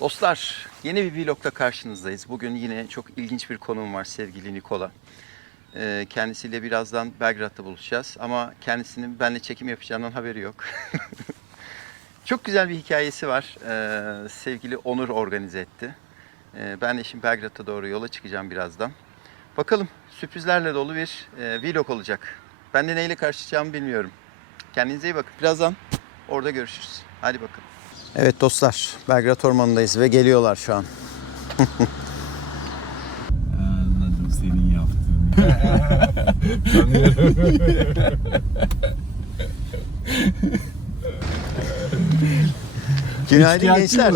Dostlar, yeni bir vlogda karşınızdayız. Bugün yine çok ilginç bir konum var sevgili Nikola. Ee, kendisiyle birazdan Belgrad'da buluşacağız ama kendisinin benimle çekim yapacağından haberi yok. çok güzel bir hikayesi var. Ee, sevgili Onur organize etti. Ee, ben de şimdi Belgrad'a doğru yola çıkacağım birazdan. Bakalım sürprizlerle dolu bir e, vlog olacak. Ben de neyle karşılaşacağımı bilmiyorum. Kendinize iyi bakın. Birazdan orada görüşürüz. Hadi bakalım. Evet dostlar, Belgrad Ormanı'ndayız ve geliyorlar şu an. Anladım senin yaptığını. Günaydın gençler.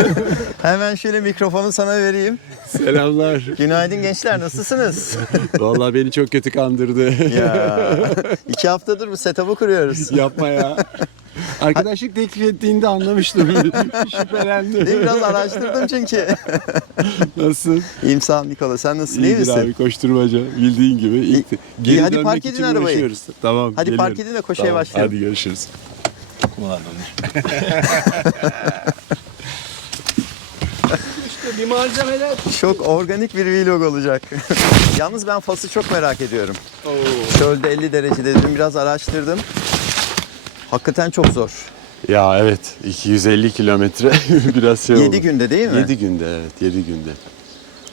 Hemen şöyle mikrofonu sana vereyim. Selamlar. Günaydın gençler, nasılsınız? Vallahi beni çok kötü kandırdı. ya, iki haftadır bu setup'ı kuruyoruz. Yapma ya. Arkadaşlık teklif ettiğinde anlamıştım. Şüphelendim. Değil mi? Biraz araştırdım çünkü. Nasıl? İyiyim sağ ol Nikola, sen nasılsın, iyi misin? abi koşturmaca bildiğin gibi. İlk, İyi, geri hadi dönmek park edin arabayı. uğraşıyoruz. Tamam Hadi geliyorum. park edin de koşuya Tamam, başlayalım. Hadi görüşürüz. Ulan işte bir malzemeler. Çok organik bir vlog olacak. Yalnız ben Fas'ı çok merak ediyorum. Çölde 50 derecede dün biraz araştırdım. Hakikaten çok zor. Ya evet 250 kilometre biraz şey 7 günde değil mi? 7 günde evet 7 günde.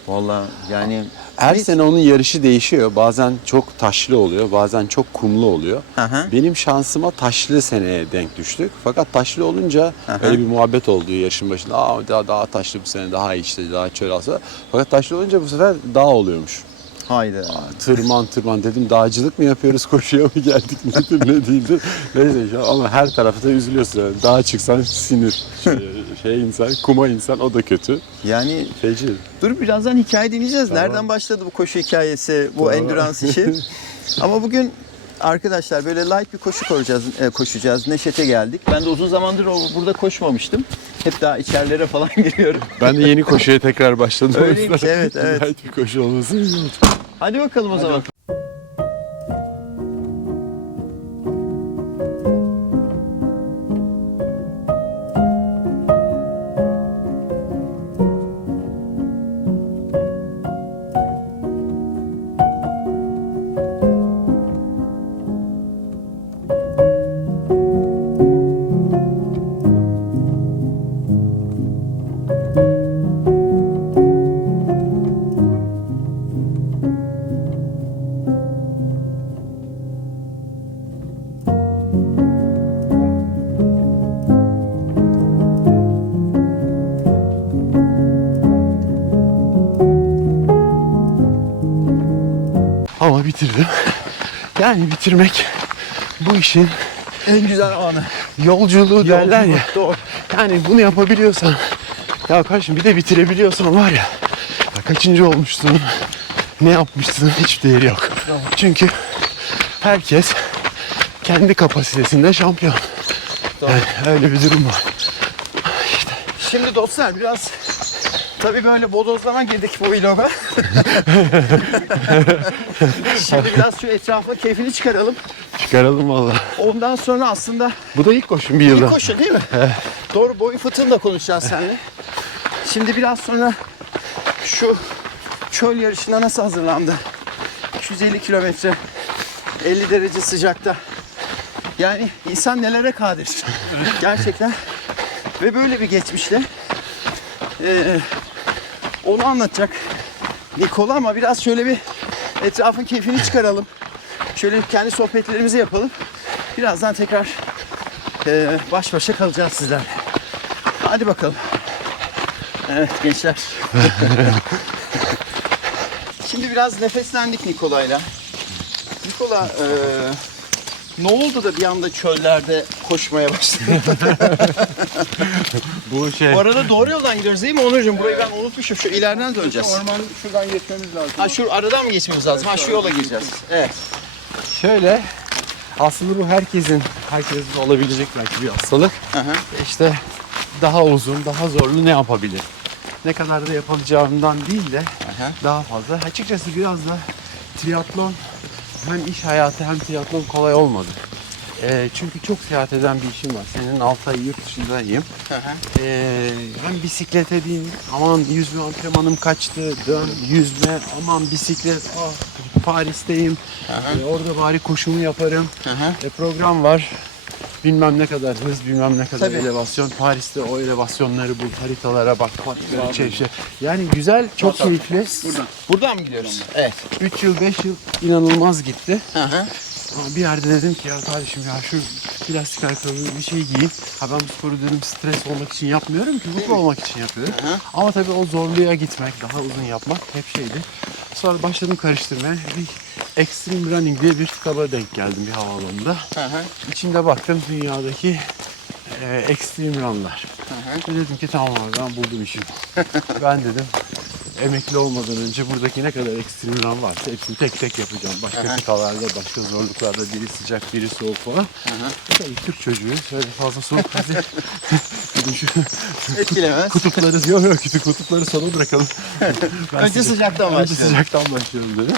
Vallahi yani Her sene onun yarışı değişiyor. Bazen çok taşlı oluyor, bazen çok kumlu oluyor. Aha. Benim şansıma taşlı seneye denk düştük. Fakat taşlı olunca Aha. öyle bir muhabbet oldu yarışın başında. Aa daha, daha taşlı bu sene daha iyi işte daha çöl alsa. Fakat taşlı olunca bu sefer dağ oluyormuş. Haydi. Tırman tırman dedim dağcılık mı yapıyoruz koşuya mı geldik nedir ne değildir. Neyse şu an ama her tarafta üzülüyorsun. Yani. Dağa çıksan sinir. Şey, şey insan, kuma insan o da kötü. Yani Feci. dur birazdan hikaye dinleyeceğiz. Tamam. Nereden başladı bu koşu hikayesi, bu Tamam. endurance işi? Ama bugün arkadaşlar böyle light bir koşu koşacağız, e, koşacağız. Neşet'e geldik. Ben de uzun zamandır burada koşmamıştım. Hep daha içerilere falan giriyorum. Ben de yeni koşuya tekrar başladım. Yüzden evet, evet. Light bir koşu olması iyi oldu. Hadi bakalım o zaman. Bitirdim. Yani bitirmek bu işin En güzel anı. yolculuğu derler ya. Doğru. Yani bunu yapabiliyorsan ya kardeşim bir de bitirebiliyorsan var ya, ya kaçıncı olmuşsun ne yapmışsın hiç değeri yok. Çünkü herkes kendi kapasitesinde şampiyon. Yani öyle bir durum var. Şimdi dostlar biraz tabii böyle bodozlama girdik bu vloga. Şimdi biraz şu etrafa keyfini çıkaralım. Çıkaralım valla. Ondan sonra aslında Bu da ilk koşum bir yılda. koşu değil mi? Doğru boyun fıtığını da konuşacağız seninle. Şimdi biraz sonra şu çöl yarışına nasıl hazırlandı? 250 kilometre 50 derece sıcakta. Yani insan nelere kadir. Gerçekten. Ve böyle bir geçmişle eee, onu anlatacak Nikola ama biraz şöyle bir etrafın keyfini çıkaralım. Şöyle kendi sohbetlerimizi yapalım. Birazdan tekrar eee, baş başa kalacağız sizlerle. Hadi bakalım. Evet gençler. Şimdi biraz nefeslendik Nikola'yla. Nikola eee, ne oldu da bir anda çöllerde koşmaya başladın? Bu şey. Bu arada doğru yoldan gidiyoruz değil mi Onurcuğum? Burayı ben unutmuşum. Şu ileriden döneceğiz. Orman şuradan geçmemiz lazım. Ha şu aradan mı geçmemiz lazım? Ha şu yola gireceğiz. Evet. Şöyle aslında bu herkesin herkesin olabilecek belki bir hastalık. Hı hı. İşte daha uzun, daha zorlu ne yapabilir? Ne kadar da yapacağımdan değil de Aha. daha fazla. Açıkçası biraz da triatlon hem iş hayatı hem triatlon kolay olmadı. Ee, çünkü çok seyahat eden bir işim var. Senin 6 ay yurt dışındayım. Ee, hem bisiklete bin, aman yüzme antrenmanım kaçtı, dön yüzme, aman bisiklet, ah Paris'teyim, Ee, orada bari koşumu yaparım. E, program var. Bilmem ne kadar hız, bilmem ne kadar Tabii. elevasyon. Paris'te o elevasyonları bul, haritalara bak, haritaları çevşe. Yani güzel, çok keyifli. Buradan. Buradan mı gidiyoruz? Evet. 3 yıl, 5 yıl inanılmaz gitti. Hı hı. Ama bir yerde dedim ki ya kardeşim ya şu plastik ayakkabı bir şey giyin. Ha ben bu sporu dedim stres olmak için yapmıyorum ki mutlu olmak için yapıyorum. Hı. Ama tabii o zorluğa gitmek, daha uzun yapmak hep şeydi. Sonra başladım karıştırmaya. Extreme Running diye bir kitaba denk geldim bir havaalanında. Hı hı. İçinde baktım dünyadaki e, Extreme Run'lar. hı. Ve dedim ki tamam abi ben buldum işimi. ben dedim emekli olmadan önce buradaki ne kadar ekstrem run varsa hepsini tek tek yapacağım. Başka kıtalarda, başka zorluklarda biri sıcak, biri soğuk falan. Tabii Türk çocuğu şöyle fazla soğuk şu Etkilemez. kutupları, yok yok kutupları sona bırakalım. Önce sıcak- sıcaktan Önce başlayalım. sıcaktan başlayalım dedim.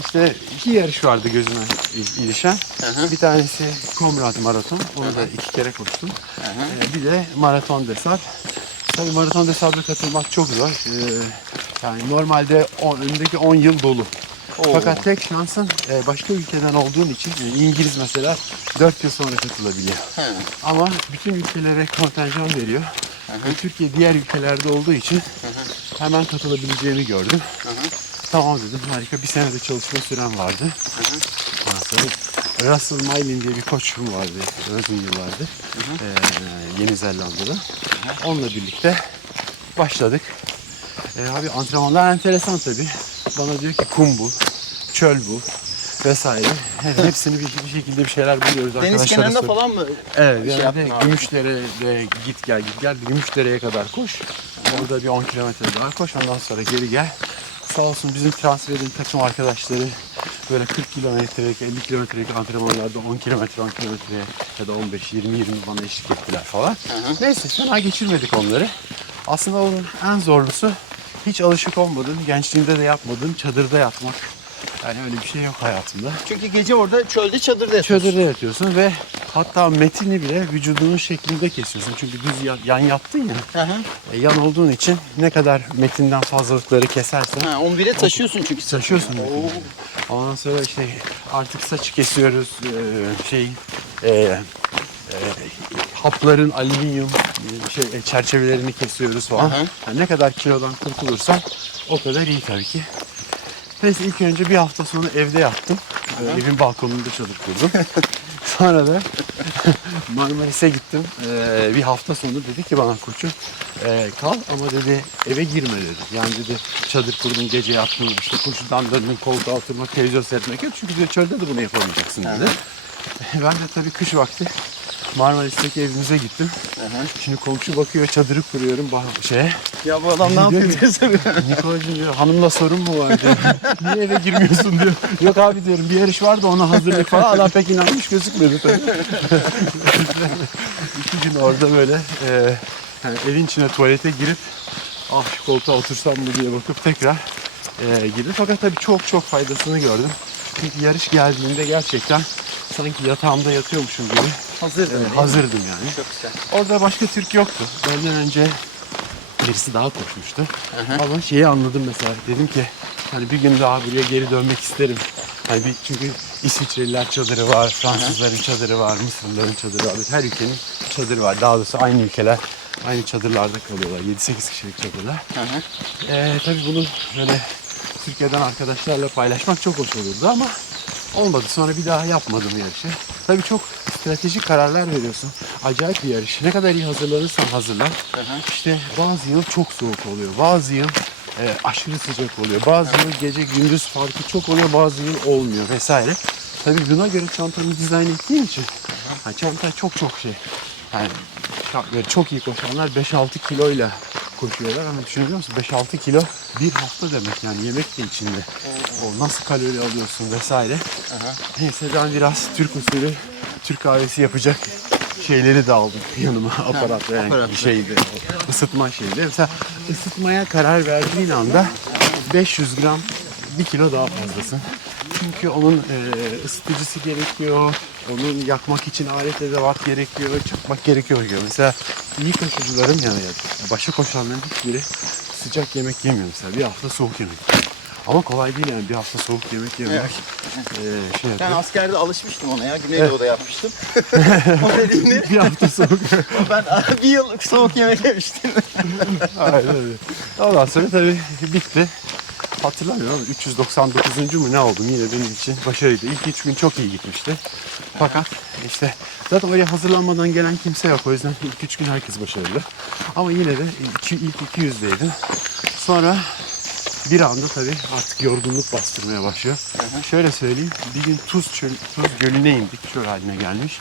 İşte iki yarış vardı gözüme il- ilişen. hı. Bir tanesi Komrad Maraton. Onu da iki kere koştum. Ee, bir de Maraton Desat. Tabii Maraton Desat'a katılmak çok zor. Ee, yani normalde o, önündeki 10 yıl dolu. Fakat tek şansın e, başka ülkeden olduğun için e, İngiliz mesela 4 yıl sonra katılabiliyor. Hı. Ama bütün ülkelere kontenjan veriyor. Ve Türkiye diğer ülkelerde olduğu için hemen katılabileceğimi gördüm. Tamam dedim harika bir senede çalışma sürem vardı. Ondan sonra Russell Mylin diye bir koçum vardı uzun yıllardır ee, Yeni Zelanda'da. Onunla birlikte başladık. Ee, abi antrenmanlar enteresan tabii. Bana diyor ki kum bul, çöl bul vesaire. Evet, hepsini bir, bir şekilde bir şeyler buluyoruz Deniz arkadaşlara kenarında falan mı? Evet, şey yani yaptın abi? Gümüşdere'de git gel git gel Gümüşdere'ye kadar koş. Orada bir 10 kilometre daha koş ondan sonra geri gel. Sağ olsun bizim transferin takım arkadaşları böyle 40 kilometrelik 50 kilometrelik antrenmanlarda 10 kilometre 10 kilometre ya da 15 20 20 bana eşlik ettiler falan. Neyse fena geçirmedik onları. Aslında onun en zorlusu hiç alışık olmadığım, gençliğimde de yapmadığım çadırda yatmak. Yani öyle bir şey yok hayatımda. Çünkü gece orada çölde çadırda yatıyorsun. Çadırda yatıyorsun ve hatta metini bile vücudunun şeklinde kesiyorsun. Çünkü düz ya- yan yattın ya. Hı. E, yan olduğun için ne kadar metinden fazlalıkları kesersen Ha, 11'e taşıyorsun çünkü. taşıyorsun metini. Ondan sonra işte artık saçı kesiyoruz. e, şey e, e, hapların alüminyum e, şey e, çerçevelerini kesiyoruz falan. Hı. Yani ne kadar kilodan kurtulursan o kadar iyi tabii ki. Neyse ilk önce bir hafta sonra evde yattım. Ee, Evin balkonunda çadır kurdum. sonra da Marmaris'e gittim. Ee, bir hafta sonu dedi ki bana koçum "Ee, kal ama dedi eve girme dedi. Yani dedi çadır kurdun gece yattın işte koşudan döndün koltuğa oturmak televizyon seyretmek yok. Çünkü dedi, çölde de bunu yapamayacaksın dedi. Ben de tabii kış vakti Marmaris'teki evimize gittim. Şimdi komşu bakıyor çadırı kuruyorum bah- şeye. Ya bu adam ne yapıyor diye soruyor. Nikolajım diyor hanımla sorun mu var diyor. Niye eve girmiyorsun diyor. Yok abi diyorum bir yarış var da ona hazırlık falan. Adam pek inanmış gözükmedi tabii. İki gün orada böyle e, yani evin içine tuvalete girip ah şu koltuğa otursam mı diye bakıp tekrar e, girdim. Fakat tabii çok çok faydasını gördüm. Çünkü yarış geldiğinde gerçekten sanki yatağımda yatıyormuşum gibi Hazır. e, hazırdım yani. Çok güzel. Orada başka Türk yoktu. Benden önce birisi daha koşmuştu. Ama şeyi anladım mesela. Dedim ki hani bir gün daha buraya geri dönmek isterim. Hani bir, çünkü İsviçreliler çadırı var, Fransızların çadırı var, Mısırlıların çadırı var. Her ülkenin çadırı var. Daha doğrusu aynı ülkeler aynı çadırlarda kalıyorlar. 7-8 kişilik çadırlar. Ee, tabii bunu böyle Türkiye'den arkadaşlarla paylaşmak çok hoş olurdu ama olmadı. Sonra bir daha yapmadım yarışı. Tabii çok stratejik kararlar veriyorsun. Acayip bir yarış. Ne kadar iyi hazırlanırsan hazırlan. İşte bazı yıl çok soğuk oluyor. Bazı yıl e, aşırı sıcak oluyor. Bazı yıl gece gündüz farkı çok oluyor. Bazı yıl olmuyor vesaire. Tabii buna göre çantanı dizayn ettiğin için ha, çanta çok çok şey. Yani çok- iyi koşanlar 5-6 kiloyla koşuyorlar ama düşünebiliyor musun? 5-6 kilo bir hafta demek yani yemek de içinde. O nasıl kalori alıyorsun vesaire. Neyse ben biraz Türk usulü Türk kahvesi yapacak şeyleri de aldım yanıma aparatla yani aparatla. şeydi ısıtma şeydi. Mesela ısıtmaya karar verdiğin anda 500 gram 1 kilo daha fazlasın. çünkü onun e, ısıtıcısı gerekiyor. Onun yakmak için alet edevat gerekiyor. Çakmak gerekiyor. diyor. Mesela iyi koşucuların yani başa koşanların hiçbiri sıcak yemek yemiyor mesela. Bir hafta soğuk yemek. Ama kolay değil yani bir hafta soğuk yemek yemek. Evet. E, şey Ben yapıyor. askerde alışmıştım ona ya. Güneydoğu'da yapmıştım. o dediğini bir hafta soğuk. ben bir yıl soğuk yemek yemiştim. Aynen öyle. Ondan sonra tabii bitti. Hatırlamıyorum ama 399. mu ne oldum yine benim için başarıydı. İlk üç gün çok iyi gitmişti. Fakat işte zaten oraya hazırlanmadan gelen kimse yok. O yüzden ilk üç gün herkes başarılı. Ama yine de iki- ilk 200'deydim. Sonra bir anda tabii artık yorgunluk bastırmaya başlıyor. Şöyle söyleyeyim. Bir gün Tuz, çöl, Tuz Gölü'ne indik. Çöl haline gelmiş.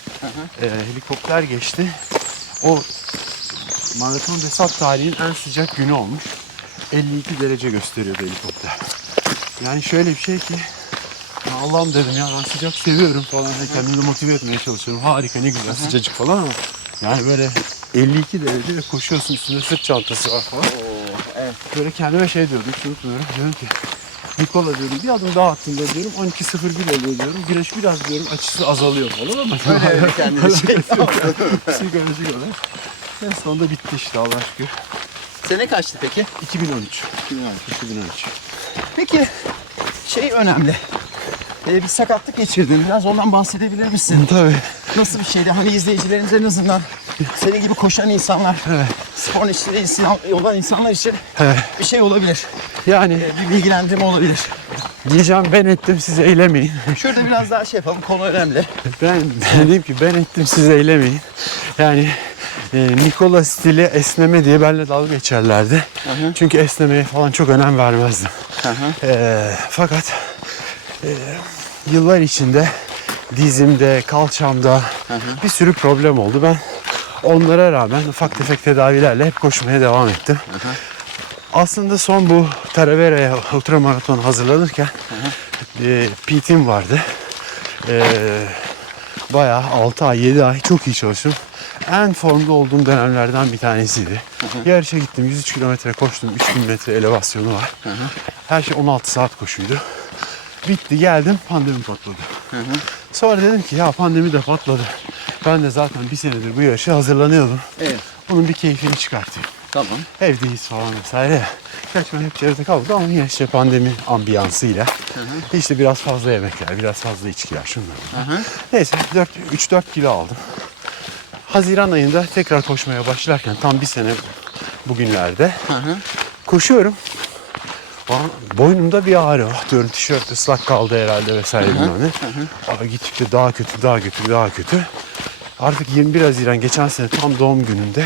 Ee, helikopter geçti. O maraton Vesat tarihinin en sıcak günü olmuş. 52 derece gösteriyordu helikopter. Yani şöyle bir şey ki ya Allah'ım dedim ya ben sıcak seviyorum falan diye kendimi de motive etmeye çalışıyorum. Harika ne güzel sıcacık falan ama yani böyle 52 derece koşuyorsun üstünde sırt çantası var falan. Evet. Böyle kendime şey diyordum hiç unutmuyorum. Diyorum ki Nikola diyorum bir adım daha attığında diyorum 12.01 oluyor diyorum. Güneş biraz diyorum açısı azalıyor falan ama. Öyle öyle kendine şey. Psikolojik olarak. En sonunda bitti işte Allah şükür. Sene kaçtı peki? 2013. 2013. Peki şey önemli. Ee, bir sakatlık geçirdin. Biraz ondan bahsedebilir misin? Tabii. Nasıl bir şeydi? Hani izleyicilerimiz en azından senin gibi koşan insanlar, Evet. Spor içinde insan, olan insanlar için Evet. bir şey olabilir. Yani Ee, Bir bilgilendirme olabilir. diyeceğim ben ettim siz eylemeyin. Şurada biraz daha şey yapalım. Konu önemli. Ben dedim ki ben ettim siz eylemeyin. Yani e, Nikola stili esneme diye benimle dalga geçerlerdi. Çünkü esnemeye falan çok önem vermezdim. E, fakat e, yıllar içinde dizimde, kalçamda bir sürü problem oldu. Ben onlara rağmen ufak tefek tedavilerle hep koşmaya devam ettim. Aslında son bu Taravera'ya ultramaraton hazırlanırken e, PT'm vardı. E, bayağı 6 ay 7 ay çok iyi çalıştım. En formda olduğum dönemlerden bir tanesiydi. Yarışa gittim 103 kilometre koştum 3000 metre elevasyonu var. Her şey 16 saat koşuydu. Bitti geldim pandemi patladı. Sonra dedim ki ya pandemi de patladı. Ben de zaten bir senedir bu yarışa hazırlanıyordum. Evet. Bunun bir keyfini çıkartayım. Tamam. Evdeyiz falan vesaire. Gerçi ben hep çevrede kaldım ama yine işte pandemi ambiyansıyla. İşte biraz fazla yemekler, biraz fazla içkiler şunlar. Neyse 3-4 kilo aldım. Haziran ayında tekrar koşmaya başlarken tam bir sene bugünlerde koşuyorum. Aa, Boynumda bir ağrı var. Diyorum tişört ıslak kaldı herhalde vesaire bilmem ne. Aa, gittikçe daha kötü, daha kötü, daha kötü. Artık 21 Haziran geçen sene tam doğum gününde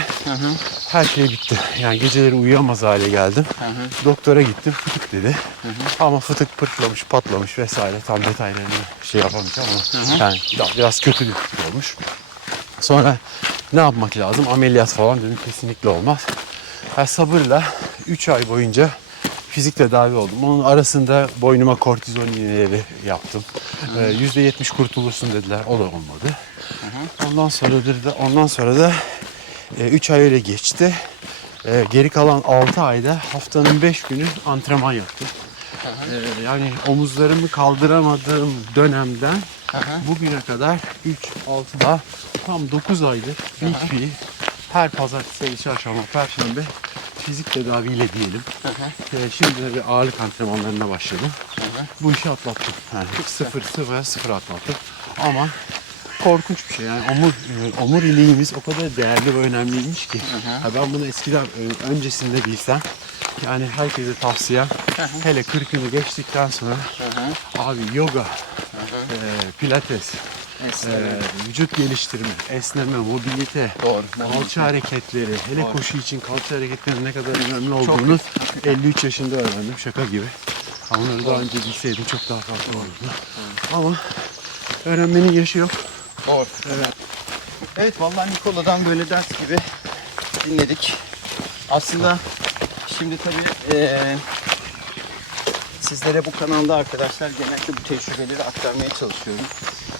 her şey bitti. Yani geceleri uyuyamaz hale geldim. Doktora gittim fıtık dedi. Ama fıtık pırtlamış, patlamış vesaire. Tam detaylarını şey yapamayacağım ama yani biraz- kötü bir fıtık olmuş. Sonra ne yapmak lazım? Ameliyat falan dedim kesinlikle olmaz. Ben sabırla 3 ay boyunca fizik tedavi oldum. Onun arasında boynuma kortizon iğneleri yaptım. Ee, %70 kurtulursun dediler. O da olmadı. Ondan sonra da ondan sonra da 3 ay öyle geçti. Ee, geri kalan 6 ayda haftanın 5 günü antrenman yaptım. Ee, yani omuzlarımı kaldıramadığım dönemden bugüne kadar 3 6 daha tam 9 aydır bir her pazartesi, çarşamba, perşembe fizik tedaviyle diyelim. Ee, şimdi de bir ağırlık antrenmanlarına başladım. Bu işi atlattım. Yani sıfır sıfır sıfır atlattım. Ama korkunç bir şey yani omur omuriliğimiz o kadar değerli ve önemliymiş ki. Ha, ben bunu eskiden öncesinde bilsem yani herkese tavsiyem hele 40'ını geçtikten sonra abi yoga, e, pilates, e, vücut geliştirme, esneme, mobilite, Doğru. kalça hareketleri, hele koşu için kalça hareketlerinin ne kadar önemli olduğunu 53 yaşında öğrendim şaka gibi. Onları daha önce bilseydim çok daha farklı olurdu. Ama öğrenmenin yaşı yok. Doğru. Evet. Evet vallahi Nikola'dan böyle ders gibi dinledik. Aslında şimdi tabii eee, sizlere bu kanalda arkadaşlar genellikle bu tecrübeleri aktarmaya çalışıyorum.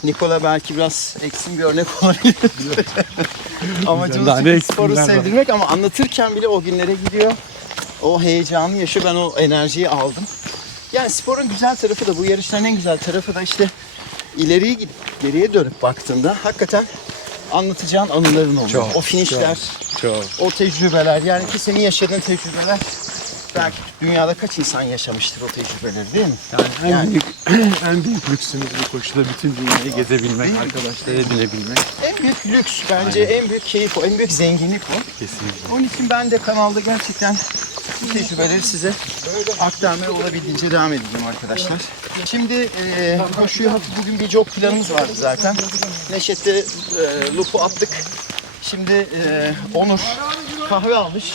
Nikola belki biraz eksin bir örnek olabilir. Amacımız sporu sevdirmek ama anlatırken bile o günlere gidiyor. O heyecanı yaşıyor. Ben o enerjiyi aldım. Yani sporun güzel tarafı da bu yarışların en güzel tarafı da işte ileriye gidip geriye dönüp baktığında hakikaten anlatacağın anıların oluyor. Çok, o finişler, Çok. o tecrübeler yani ki senin yaşadığın tecrübeler belki dünyada kaç insan yaşamıştır o tecrübeleri değil mi? Yani en Yani- büyük en büyük lüksümüz bu koşuda bütün dünyayı gezebilmek, arkadaşlar edinebilmek. En büyük lüks bence en büyük keyif o, en büyük zenginlik o. Kesinlikle. Onun için ben de kanalda gerçekten bu tecrübeleri size aktarmaya olabildiğince devam edeceğim arkadaşlar. Şimdi e, hafif bugün bir jog planımız vardı zaten. Neşet'te e, lupu attık. Şimdi e, Onur kahve almış.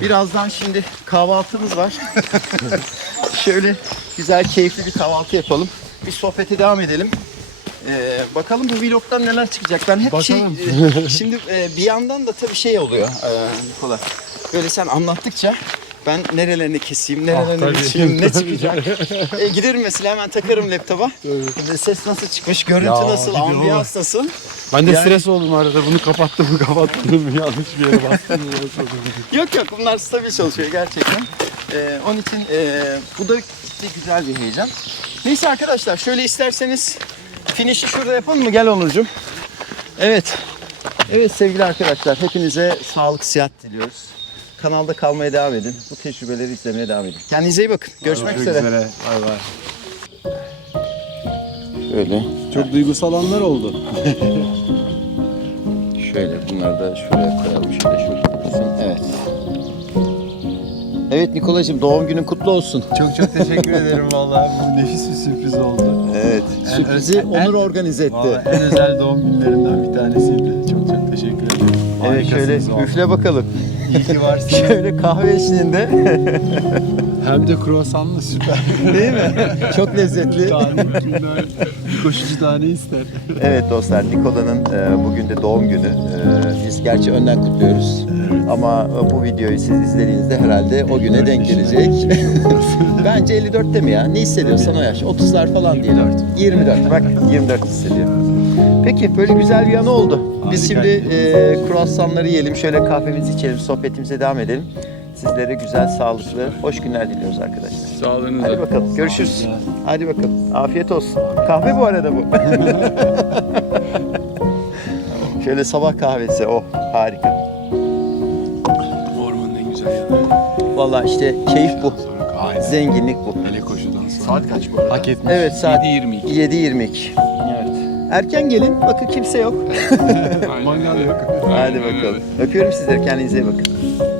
Birazdan şimdi kahvaltımız var. Şöyle güzel keyifli bir kahvaltı yapalım. Bir sohbete devam edelim. Ee, bakalım bu vlogdan neler çıkacak. Ben hep Bakalım. şey e, şimdi e, bir yandan da tabii şey oluyor e, Nikola. Böyle sen anlattıkça ben nerelerini keseyim, nerelerini tabii. biçeyim, ne çıkacak. e, giderim mesela hemen takarım laptopa. Ses nasıl çıkmış, görüntü Ya, nasıl, ambiyans nasıl. Ben de Yani- stres oldum arada. Bunu kapattım mı kapattım mı yanlış bir yere bastım mı? Yok yok bunlar stabil çalışıyor gerçekten. Ee, onun için e, bu da güzel bir heyecan. Neyse arkadaşlar şöyle isterseniz finişi şurada yapalım mı? Gel Onurcuğum. Evet. Evet sevgili arkadaşlar hepinize sağlık sıhhat diliyoruz. Kanalda kalmaya devam edin. Bu tecrübeleri izlemeye devam edin. Kendinize iyi bakın. Görüşmek üzere. Bay bay. Şöyle. Çok duygusal anlar oldu. Şöyle bunları da şuraya koyalım. Şöyle dursun. Evet. Evet Nikolacığım doğum günün kutlu olsun. Çok çok teşekkür ederim vallahi. Bu nefis bir sürpriz oldu. Evet. En Sürprizi öz- Onur organize etti. Vallahi en özel doğum günlerinden bir tanesiydi. Çok çok teşekkür ederim. Evet şöyle Harikasınız vallahi. üfle bakalım. İyi ki varsın. Şöyle kahve eşliğinde Hem de kruvasanlı süper. değil mi? Çok lezzetli. tane koşucu tane ister. Evet dostlar Nikola'nın e, bugün de doğum günü. E, biz gerçi önden kutluyoruz. Ama e, bu videoyu siz izlediğinizde herhalde o güne denk gelecek. Bence 54'te mi ya? Ne hissediyorsan o yaş. 30'lar falan diyelim. 24. Bak 24 hissediyor. Peki böyle güzel bir anı oldu. Biz şimdi e, kruvasanları yiyelim, şöyle kahvemizi içelim, sohbetimize devam edelim. Sizlere güzel, sağlıklı, hoş günler diliyoruz arkadaşlar. Sağlığınıza. Hadi bakalım, görüşürüz. Hadi bakalım, afiyet olsun. Kahve bu arada bu. şöyle sabah kahvesi, oh harika. Ormanın en güzel yanı. Vallahi işte keyif bu, Sonra kahve. zenginlik bu. Hele koşudan sonra. Saat kaç bu arada? Hak etmiş. Evet saat 7.22. 7.22. Erken gelin, bakın kimse yok. Mangal yok. Hadi bakalım. Öpüyorum sizleri, kendinize iyi bakın.